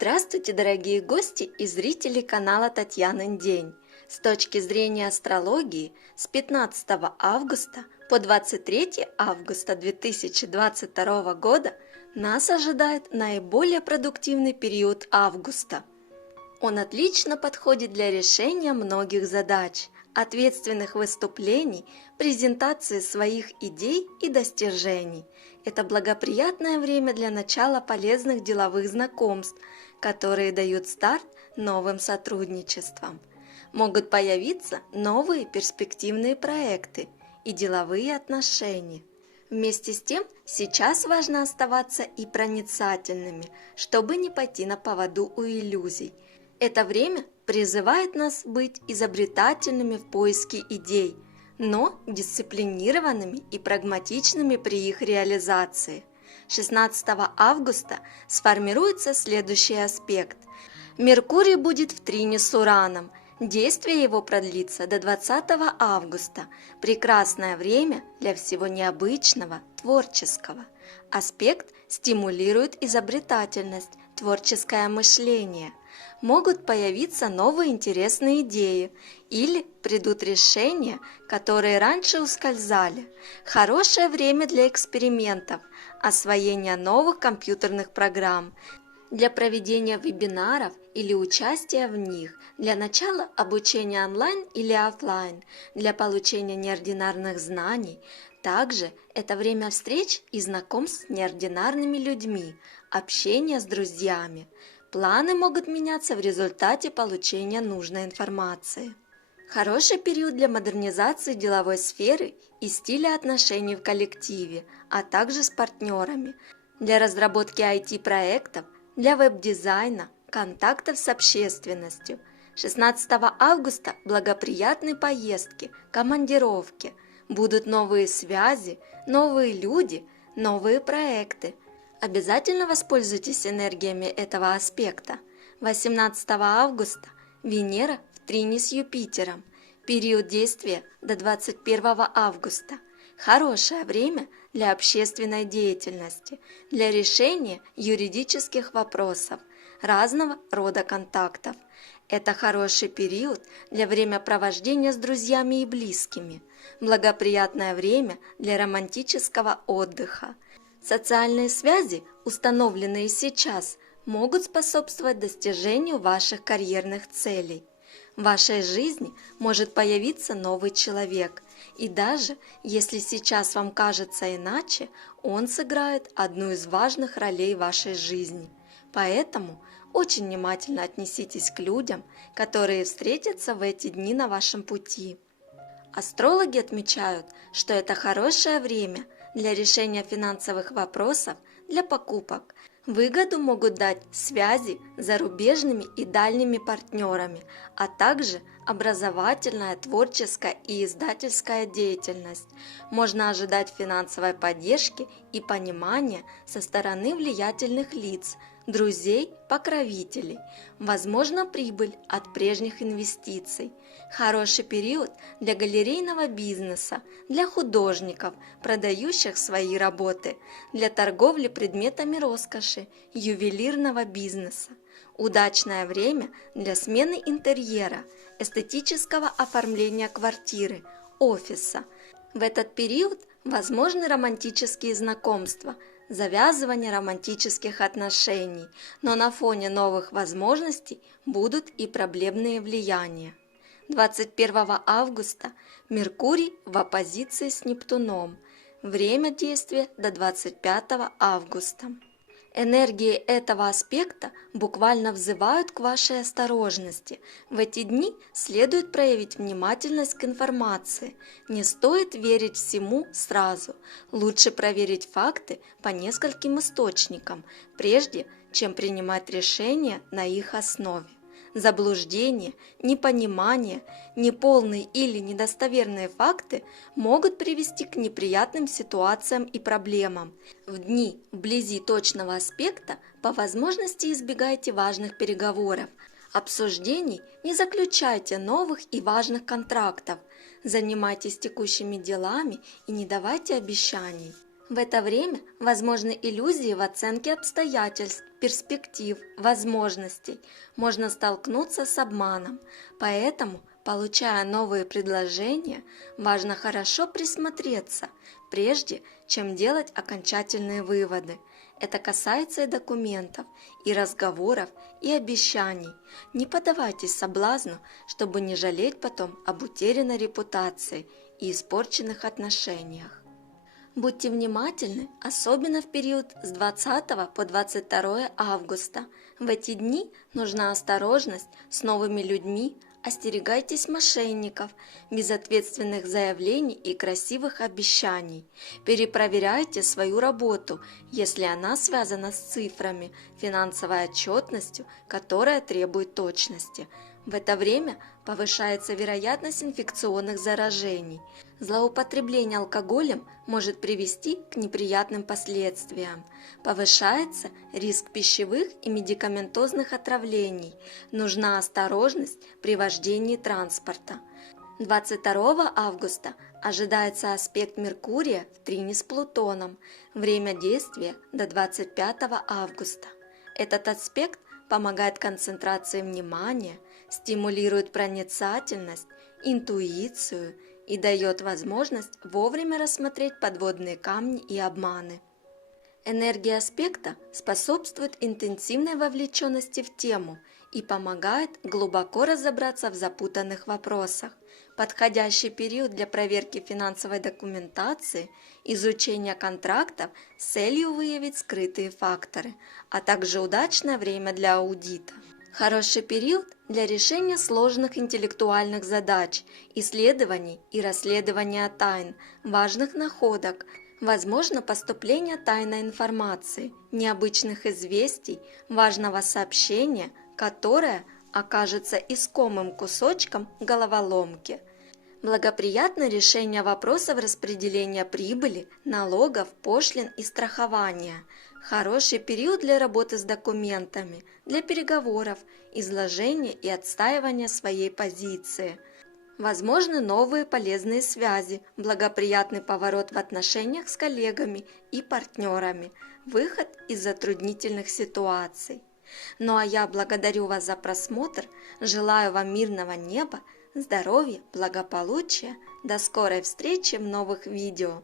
Здравствуйте, дорогие гости и зрители канала Татьянин день. С точки зрения астрологии, с 15 августа по 23 августа 2022 года нас ожидает наиболее продуктивный период августа. Он отлично подходит для решения многих задач, ответственных выступлений, презентации своих идей и достижений. Это благоприятное время для начала полезных деловых знакомств, которые дают старт новым сотрудничествам. Могут появиться новые перспективные проекты и деловые отношения. Вместе с тем, сейчас важно оставаться и проницательными, чтобы не пойти на поводу у иллюзий. Это время призывает нас быть изобретательными в поиске идей, но дисциплинированными и прагматичными при их реализации. 16 августа сформируется следующий аспект. Меркурий будет в трине с Ураном. Действие его продлится до 20 августа. Прекрасное время для всего необычного, творческого. Аспект стимулирует изобретательность, творческое мышление. Могут появиться новые интересные идеи или придут решения, которые раньше ускользали. Хорошее время для экспериментов, освоения новых компьютерных программ, для проведения вебинаров или участия в них, для начала обучения онлайн или офлайн, для получения неординарных знаний. Также это время встреч и знакомств с неординарными людьми, общения с друзьями. Планы могут меняться в результате получения нужной информации. Хороший период для модернизации деловой сферы и стиля отношений в коллективе, а также с партнерами, для разработки IT-проектов, для веб-дизайна, контактов с общественностью. 16 августа благоприятные поездки, командировки, будут новые связи, новые люди, новые проекты. Обязательно воспользуйтесь энергиями этого аспекта. 18 августа Венера в трине с Юпитером. Период действия до 21 августа. Хорошее время для общественной деятельности, для решения юридических вопросов, разного рода контактов. Это хороший период для времяпровождения с друзьями и близкими, благоприятное время для романтического отдыха. Социальные связи, установленные сейчас, могут способствовать достижению ваших карьерных целей. В вашей жизни может появиться новый человек, и даже если сейчас вам кажется иначе, он сыграет одну из важных ролей вашей жизни. Поэтому очень внимательно отнеситесь к людям, которые встретятся в эти дни на вашем пути. Астрологи отмечают, что это хорошее время для решения финансовых вопросов, для покупок. Выгоду могут дать связи с зарубежными и дальними партнерами, а также образовательная, творческая и издательская деятельность. Можно ожидать финансовой поддержки и понимания со стороны влиятельных лиц, друзей, покровителей. Возможно, прибыль от прежних инвестиций. Хороший период для галерейного бизнеса, для художников, продающих свои работы, для торговли предметами роскоши, ювелирного бизнеса. Удачное время для смены интерьера, эстетического оформления квартиры, офиса. В этот период возможны романтические знакомства, завязывание романтических отношений, но на фоне новых возможностей будут и проблемные влияния. 21 августа Меркурий в оппозиции с Нептуном. Время действия до 25 августа. Энергии этого аспекта буквально взывают к вашей осторожности. В эти дни следует проявить внимательность к информации. Не стоит верить всему сразу. Лучше проверить факты по нескольким источникам, прежде чем принимать решения на их основе. Заблуждение, непонимание, неполные или недостоверные факты могут привести к неприятным ситуациям и проблемам. В дни вблизи точного аспекта по возможности избегайте важных переговоров, обсуждений, не заключайте новых и важных контрактов, занимайтесь текущими делами и не давайте обещаний. В это время возможны иллюзии в оценке обстоятельств, перспектив, возможностей. Можно столкнуться с обманом. Поэтому, получая новые предложения, важно хорошо присмотреться, прежде чем делать окончательные выводы. Это касается и документов, и разговоров, и обещаний. Не поддавайтесь соблазну, чтобы не жалеть потом об утерянной репутации и испорченных отношениях. Будьте внимательны, особенно в период с 20 по 22 августа. В эти дни нужна осторожность с новыми людьми, остерегайтесь мошенников, безответственных заявлений и красивых обещаний. Перепроверяйте свою работу, если она связана с цифрами, финансовой отчетностью, которая требует точности. В это время повышается вероятность инфекционных заражений. Злоупотребление алкоголем может привести к неприятным последствиям. Повышается риск пищевых и медикаментозных отравлений. Нужна осторожность при вождении транспорта. 22 августа ожидается аспект Меркурия в трине с Плутоном. Время действия до 25 августа. Этот аспект помогает концентрации внимания, стимулирует проницательность, интуицию и дает возможность вовремя рассмотреть подводные камни и обманы. Энергия аспекта способствует интенсивной вовлеченности в тему и помогает глубоко разобраться в запутанных вопросах. Подходящий период для проверки финансовой документации, изучения контрактов с целью выявить скрытые факторы, а также удачное время для аудита. Хороший период для решения сложных интеллектуальных задач, исследований и расследования тайн, важных находок, возможно поступление тайной информации, необычных известий, важного сообщения, которое окажется искомым кусочком головоломки. Благоприятное решение вопросов распределения прибыли, налогов, пошлин и страхования. Хороший период для работы с документами, для переговоров, изложения и отстаивания своей позиции. Возможны новые полезные связи, благоприятный поворот в отношениях с коллегами и партнерами, выход из затруднительных ситуаций. Ну а я благодарю вас за просмотр, желаю вам мирного неба, здоровья, благополучия. До скорой встречи в новых видео.